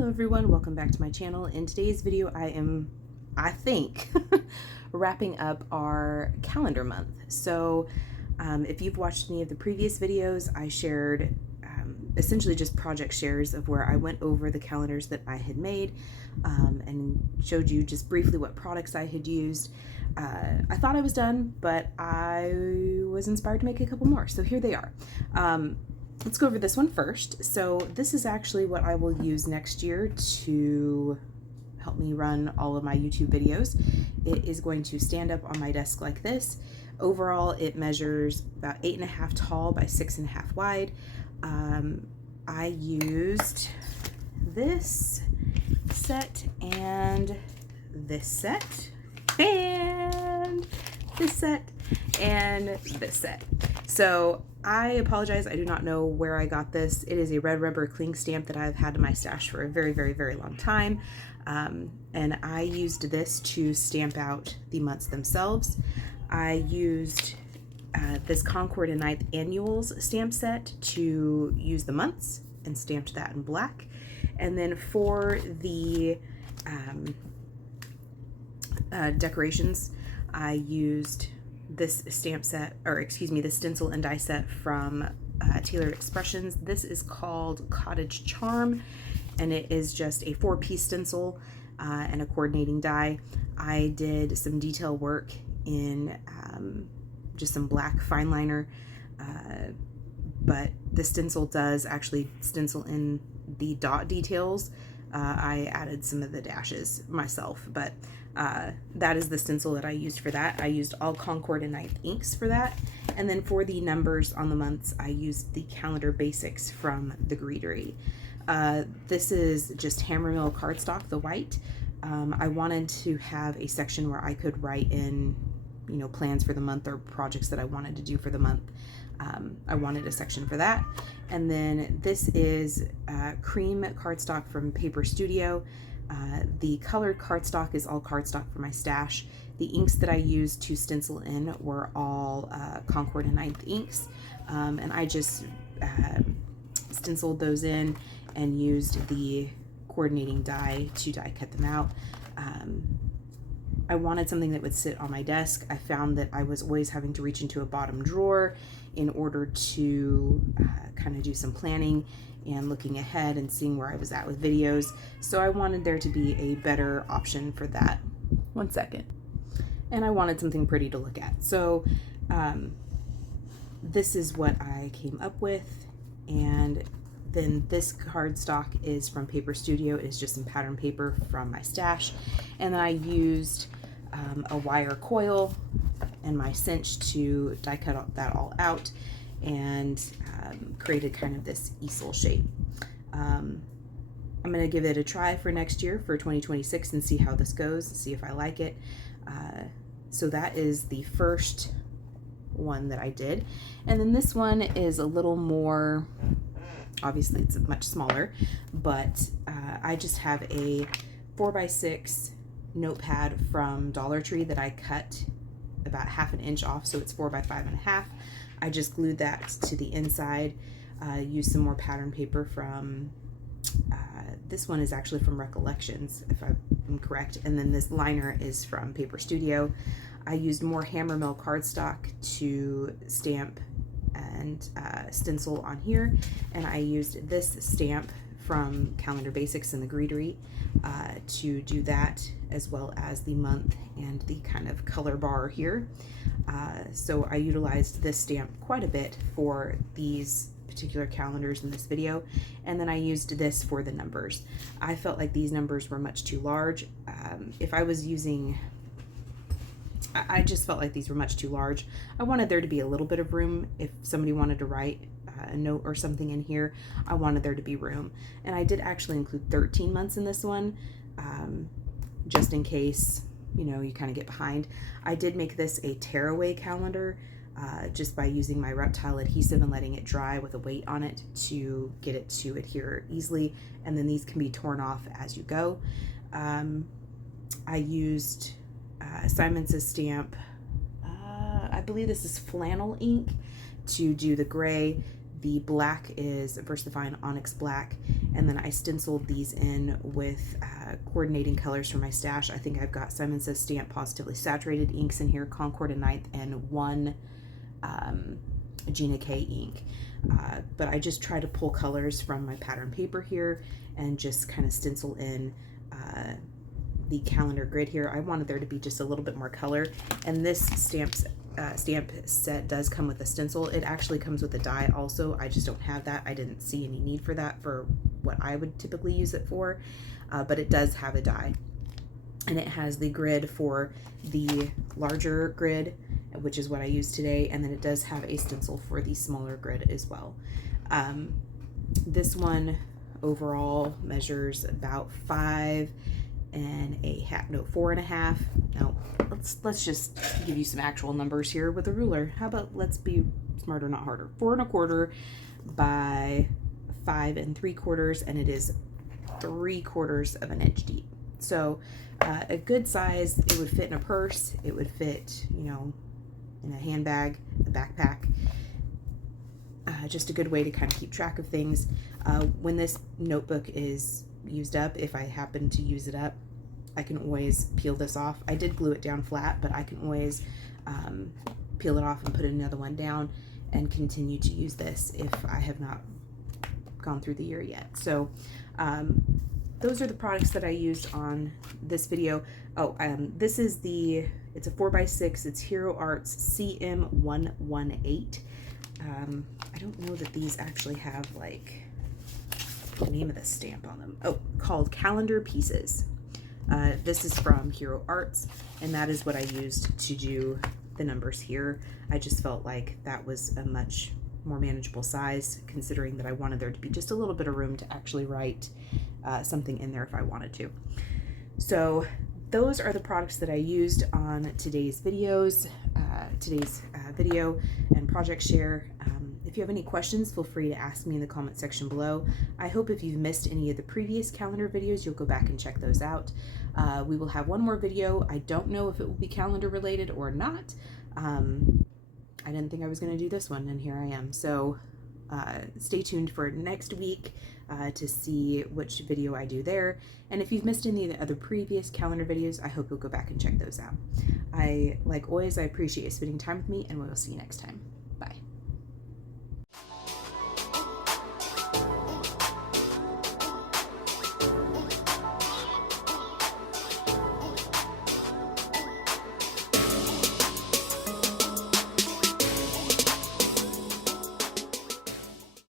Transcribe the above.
Hello everyone, welcome back to my channel. In today's video I think wrapping up our calendar month. So if you've watched any of the previous videos, I shared essentially just project shares of where I went over the calendars that I had made and showed you just briefly what products I had used. I thought I was done, but I was inspired to make a couple more, so here they are. Let's go over this one first. So this is actually what I will use next year to help me run all of my YouTube videos. It is going to stand up on my desk like this. Overall, it measures about 8.5 tall by 6.5 wide. I used this set and this set and this set and this set. So I apologize, I do not know where I got this. It is a red rubber cling stamp that I've had in my stash for a very, very, very long time. And I used this to stamp out the months themselves. I used this Concord and Ninth Annuals stamp set to use the months and stamped that in black. And then for the decorations, I used this stamp set, or excuse me, the stencil and die set from Tailored Expressions. This is called Cottage Charm, and it is just a 4-piece stencil and a coordinating die. I did some detail work in just some black fine liner, but the stencil does actually stencil in the dot details. I added some of the dashes myself, but that is the stencil that I used for that. I used all Concord and Ninth inks for that. And then for the numbers on the months, I used the Calendar Basics from the Greetery. This is just Hammermill cardstock, the white. I wanted to have a section where I could write in, you know, plans for the month or projects that I wanted to do for the month. I wanted a section for that. And then this is cream cardstock from Paper Studio. The colored cardstock is all cardstock for my stash. The inks that I used to stencil in were all Concord and Ninth inks. And I just stenciled those in and used the coordinating die to die cut them out. I wanted something that would sit on my desk. I found that I was always having to reach into a bottom drawer in order to kind of do some planning and looking ahead and seeing where I was at with videos. So I wanted there to be a better option for that. One second. And I wanted something pretty to look at. So this is what I came up with. And then this cardstock is from Paper Studio. It is just some pattern paper from my stash. And then I used a wire coil and my cinch to die cut that all out and created kind of this easel shape. I'm going to give it a try for next year, for 2026, and see how this goes, see if I like it. So that is the first one that I did. And then this one is a little more, obviously it's much smaller, but I just have a 4x6 notepad from Dollar Tree that I cut about 1/2 inch off, so it's 4x5.5. I just glued that to the inside, used some more pattern paper from, this one is actually from Recollections, if I'm correct, and then this liner is from Paper Studio. I used more Hammermill cardstock to stamp and stencil on here, and I used this stamp from Calendar Basics in the Greetery to do that, as well as the month and the kind of color bar here. So I utilized this stamp quite a bit for these particular calendars in this video, and then I used this for the numbers. I felt like these numbers were much too large. If I was using, I just felt like these were much too large. I wanted there to be a little bit of room if somebody wanted to write a note or something in here. I wanted there to be room, and I did actually include 13 months in this one, just in case, you know, you kind of get behind. I did make this a tearaway calendar just by using my reptile adhesive and letting it dry with a weight on it to get it to adhere easily, and then these can be torn off as you go. I used Simon's stamp, I believe this is flannel ink, to do the gray. The black is VersaFine Onyx Black, and then I stenciled these in with coordinating colors from my stash. I think I've got Simon Says Stamp Positively Saturated inks in here, Concord and Ninth, and one Gina K ink. But I just try to pull colors from my pattern paper here and just kind of stencil in the calendar grid here. I wanted there to be just a little bit more color, and this stamp set does come with a stencil. It actually comes with a die also. I just don't have that. I didn't see any need for that for what I would typically use it for, but it does have a die, and it has the grid for the larger grid, which is what I use today, and then it does have a stencil for the smaller grid as well. This one overall measures about 4.5. No, let's just give you some actual numbers here with a ruler. How about let's be smarter, not harder. 4.25 by 5 3/4, and it is 3/4 of an inch deep. So a good size. It would fit in a purse. It would fit, you know, in a handbag, a backpack. Just a good way to kind of keep track of things. When this notebook is used up, if I happen to use it up, I can always peel this off. I did glue it down flat, but I can always peel it off and put another one down and continue to use this if I have not gone through the year yet. So those are the products that I used on this video. Oh, this is it's a 4x6. It's Hero Arts CM118. I don't know that these actually have like the name of the stamp on them. Oh, called Calendar Pieces. This is from Hero Arts, and that is what I used to do the numbers here. I just felt like that was a much more manageable size, considering that I wanted there to be just a little bit of room to actually write something in there if I wanted to. So those are the products that I used on today's video and project share. If you have any questions, feel free to ask me in the comment section below. I hope if you've missed any of the previous calendar videos, you'll go back and check those out. We will have one more video. I don't know if it will be calendar related or not. I didn't think I was going to do this one, and here I am. So stay tuned for next week to see which video I do there. And if you've missed any of the other previous calendar videos, I hope you'll go back and check those out. Like always, I appreciate you spending time with me, and we'll see you next time.